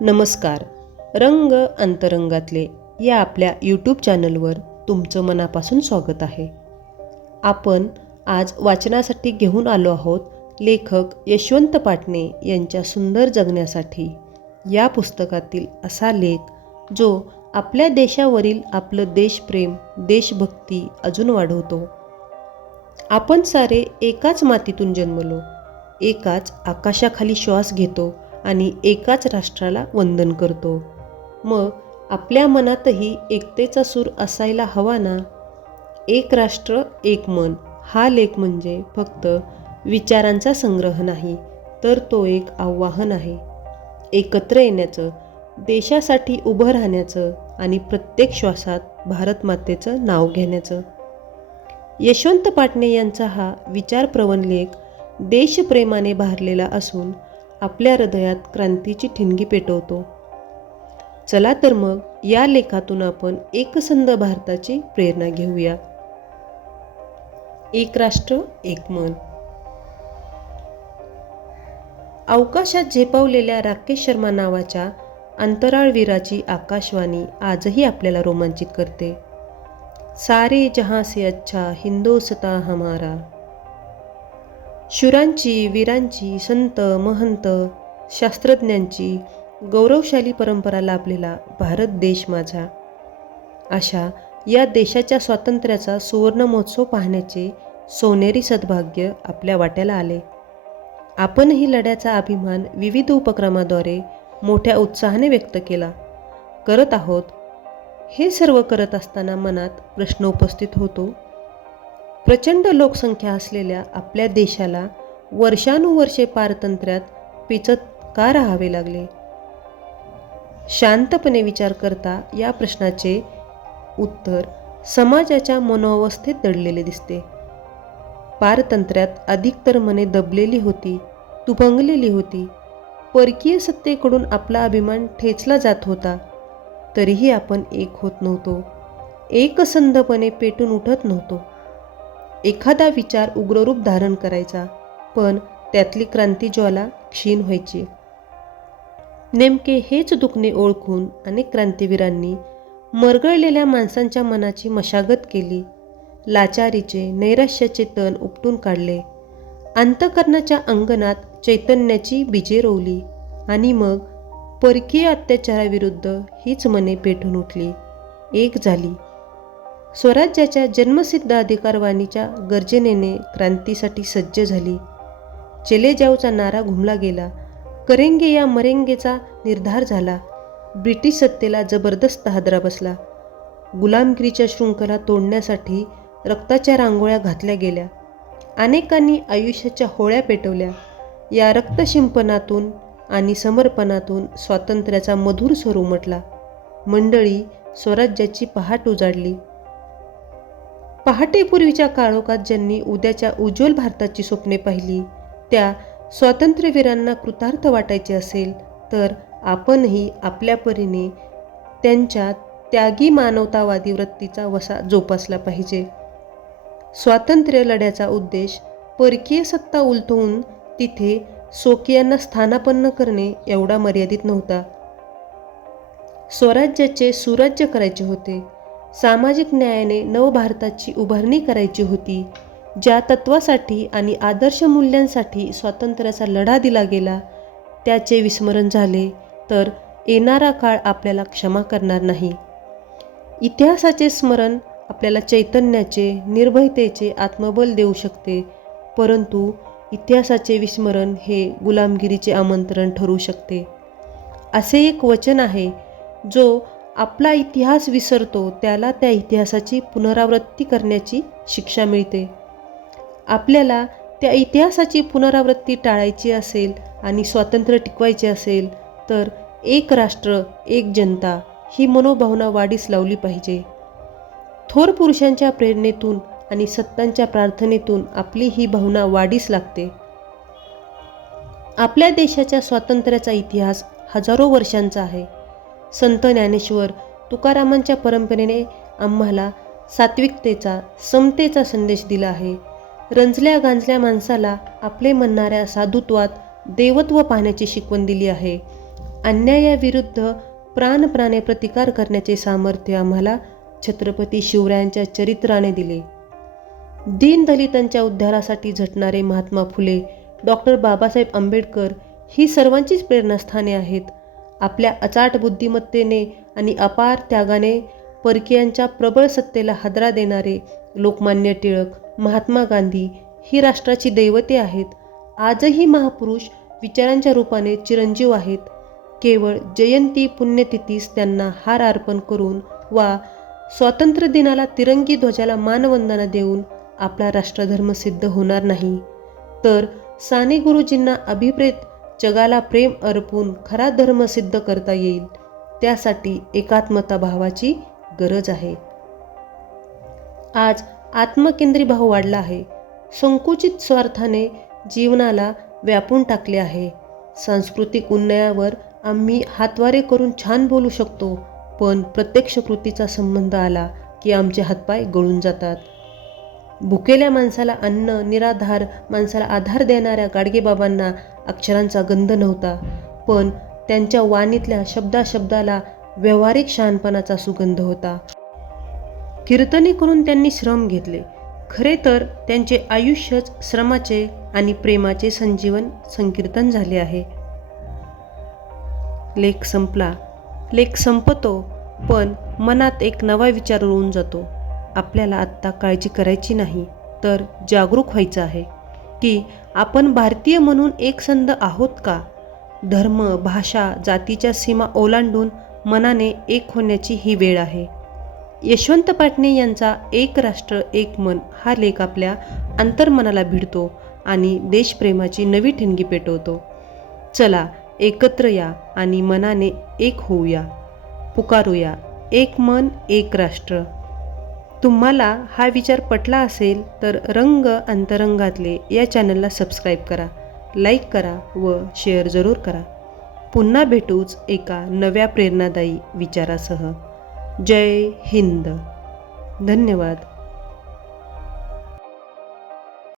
नमस्कार. रंग अंतरंगातले या आपल्या यूट्यूब चॅनलवर तुमचं मनापासून स्वागत आहे. आपण आज वाचनासाठी घेऊन आलो आहोत लेखक यशवंत पाटणे यांच्या सुंदर जगण्यासाठी. या पुस्तकातील असा लेख जो आपल्या देशावरील आपलं देशप्रेम देशभक्ती अजून वाढवतो. आपण सारे एकाच मातीतून जन्मलो एकाच आकाशाखाली श्वास घेतो आणि एकाच राष्ट्राला वंदन करतो. मग आपल्या मनातही एकतेचा सूर असायला हवा ना? एक राष्ट्र एक मन हा लेख म्हणजे फक्त विचारांचा संग्रह नाही तर तो एक आव्हान आहे. एकत्र येण्याचं देशासाठी उभं राहण्याचं आणि प्रत्येक श्वासात भारतमातेचं नाव घेण्याचं. यशवंत पाटणे यांचा हा विचारप्रवण लेख देशप्रेमाने भारलेला असून आपल्या हृदयात क्रांतीची ठिणगी पेटवतो. चला तर मग या लेखातून आपण एकसंध भारताची प्रेरणा घेऊया. एक राष्ट्र एक मन. अवकाशात झेपावलेल्या राकेश शर्मा नावाच्या अंतराळवीराची आकाशवाणी आजही आपल्याला रोमांचित करते. सारे जहां से अच्छा हिंदोसता हमारा. शुरांची वीरांची संत महंत शास्त्रज्ञांची गौरवशाली परंपरा लाभलेला भारत देश माझा. अशा या देशाच्या स्वातंत्र्याचा सुवर्ण महोत्सव पाहण्याचे सोनेरी सद्भाग्य आपल्या वाट्याला आले. आपणही लढ्याचा अभिमान विविध उपक्रमाद्वारे मोठ्या उत्साहाने व्यक्त केला. करत आहोत. हे सर्व करत असताना मनात प्रश्न उपस्थित होतो प्रचंड लोकसंख्या असलेल्या आपल्या देशाला वर्षानुवर्षे पारतंत्र्यात पिचत का राहावे लागले. शांतपणे विचार करता या प्रश्नाचे उत्तर समाजाच्या मनोअवस्थेत दडलेले दिसते. पारतंत्र्यात अधिकतर मने दबलेली होती तुभंगलेली होती. परकीय सत्तेकडून आपला अभिमान ठेचला जात होता. तरीही आपण एक होत नव्हतो. एकसंधपणे पेटून उठत नव्हतो. एखादा विचार उग्ररूप धारण करायचा पण त्यातली क्रांती ज्वाला क्षीण व्हायची. नेमके हेच दुखणे ओळखून अनेक क्रांतीवीरांनी मरगळलेल्या माणसांच्या मनाची मशागत केली. लाचारीचे नैराश्याचे तण उपटून काढले. अंतकरणाच्या अंगणात चैतन्याची बीजे रोवली आणि मग परकीय अत्याचाराविरुद्ध हीच मने पेटून उठली. एक झाली. स्वराज्याच्या जन्मसिद्ध अधिकारवाणीच्या गर्जनेने क्रांतीसाठी सज्ज झाली. चले जाऊचा नारा घुमला गेला. करेंगे या मरेंगेचा निर्धार झाला. ब्रिटिश सत्तेला जबरदस्त हादरा बसला. गुलामगिरीच्या शृंखला तोडण्यासाठी रक्ताच्या रांगोळ्या घातल्या गेल्या. अनेकांनी आयुष्याच्या होळ्या पेटवल्या. या रक्तशिंपनातून आणि समर्पणातून स्वातंत्र्याचा मधुर स्वर उमटला. मंडळी स्वराज्याची पहाट उजाडली. पहाटेपूर्वीच्या काळोखात ज्यांनी उद्याच्या उज्ज्वल भारताची स्वप्ने पाहिली त्या स्वातंत्र्यवीरांना कृतार्थ वाटायचे असेल तर आपणही आपल्या परीने त्यांच्या त्यागी मानवतावादी वृत्तीचा वसा जोपासला पाहिजे. स्वातंत्र्य लढ्याचा उद्देश परकीय सत्ता उलथवून तिथे सोकियांना स्थानापन्न करणे एवढा मर्यादित नव्हता. स्वराज्याचे सुराज्य करायचे होते. सामाजिक न्यायाने नवभारताची उभारणी करायची होती ज्या तत्वासाठी आणि आदर्श मूल्यांसाठी स्वातंत्र्याचा लढा दिला गेला त्याचे विस्मरण झाले तर येणारा काळ आपल्याला क्षमा करणार नाही. इतिहासाचे स्मरण आपल्याला चैतन्याचे निर्भयतेचे आत्मबल देऊ शकते परंतु इतिहासाचे विस्मरण हे गुलामगिरीचे आमंत्रण ठरू शकते. असे एक वचन आहे जो आपला इतिहास विसरतो त्याला त्या इतिहासाची पुनरावृत्ती करण्याची शिक्षा मिळते. आपल्याला त्या इतिहासाची पुनरावृत्ती टाळायची असेल आणि स्वातंत्र्य टिकवायचे असेल तर एक राष्ट्र एक जनता ही मनोभावना वाढीस लावली पाहिजे. थोर पुरुषांच्या प्रेरणेतून आणि सत्तांच्या प्रार्थनेतून आपली ही भावना वाढीस लागते. आपल्या देशाच्या स्वातंत्र्याचा इतिहास हजारो वर्षांचा आहे. संत ज्ञानेश्वर तुकारामांच्या परंपरेने आम्हाला सात्विकतेचा समतेचा संदेश दिला आहे. रंजल्या गांजल्या माणसाला आपले म्हणणाऱ्या साधुत्वात देवत्व पाहण्याची शिकवण दिली आहे. अन्यायाविरुद्ध प्राणप्राणे प्रतिकार करण्याचे सामर्थ्य आम्हाला छत्रपती शिवरायांच्या चरित्राने दिले. दीनदलितांच्या उद्धारासाठी झटणारे महात्मा फुले डॉक्टर बाबासाहेब आंबेडकर ही सर्वांचीच प्रेरणास्थाने आहेत. आपल्या अचाट बुद्धिमत्तेने आणि अपार त्यागाने परकीयांच्या प्रबळ सत्तेला हादरा देणारे लोकमान्य टिळक महात्मा गांधी ही राष्ट्राची दैवते आहेत. आजही महापुरुष विचारांच्या रूपाने चिरंजीव आहेत. केवळ जयंती पुण्यतिथीस त्यांना हार अर्पण करून वा स्वातंत्र्य दिनाला तिरंगी ध्वजाला मानवंदना देऊन आपला राष्ट्रधर्म सिद्ध होणार नाही. तर साने गुरुजींना अभिप्रेत जगाला प्रेम अर्पून खरा धर्म सिद्ध करता येईल त्यासाठी एकात्मता भावाची गरज आहे. आज आत्मकेंद्री भाव वाढला आहे. संकुचित स्वार्थाने जीवनाला व्यापून टाकले आहे. सांस्कृतिक उन्नयावर आम्ही हातवारे करून छान बोलू शकतो पण प्रत्यक्ष कृतीचा संबंध आला की आमचे हातपाय गळून जातात. भुकेल्या माणसाला अन्न निराधार माणसाला आधार देणाऱ्या गाडगेबाबांना अक्षरांचा गंध नव्हता. पण त्यांच्या वाणीतल्या शब्दाशब्दाला व्यावहारिक शहाणपणाचा सुगंध होता. कीर्तने करून त्यांनी श्रम घेतले. खरे तर त्यांचे आयुष्यच श्रमाचे आणि प्रेमाचे संजीवन संकीर्तन झाले आहे. लेख संपला. लेख संपतो पण मनात एक नवा विचार रोवून जातो. आपल्याला आत्ता काळजी करायची नाही तर जागरूक व्हायचं आहे की आपण भारतीय म्हणून एकसंध आहोत का? धर्म भाषा जातीच्या सीमा ओलांडून मनाने एक होण्याची ही वेळ आहे. यशवंत पाटणे यांचा एक राष्ट्र एक मन हा लेख आपल्या अंतर्मनाला भिडतो आणि देशप्रेमाची नवी ठिणगी पेटवतो. चला एकत्र या आणि मनाने एक होऊया. पुकारूया एक मन एक राष्ट्र. तुम्हाला हा विचार पटला असेल तर रंग अंतरंगातले या चॅनलला सबस्क्राईब करा लाईक करा व शेअर जरूर करा. पुन्हा भेटूच एका नव्या प्रेरणादायी विचारासह. जय हिंद. धन्यवाद.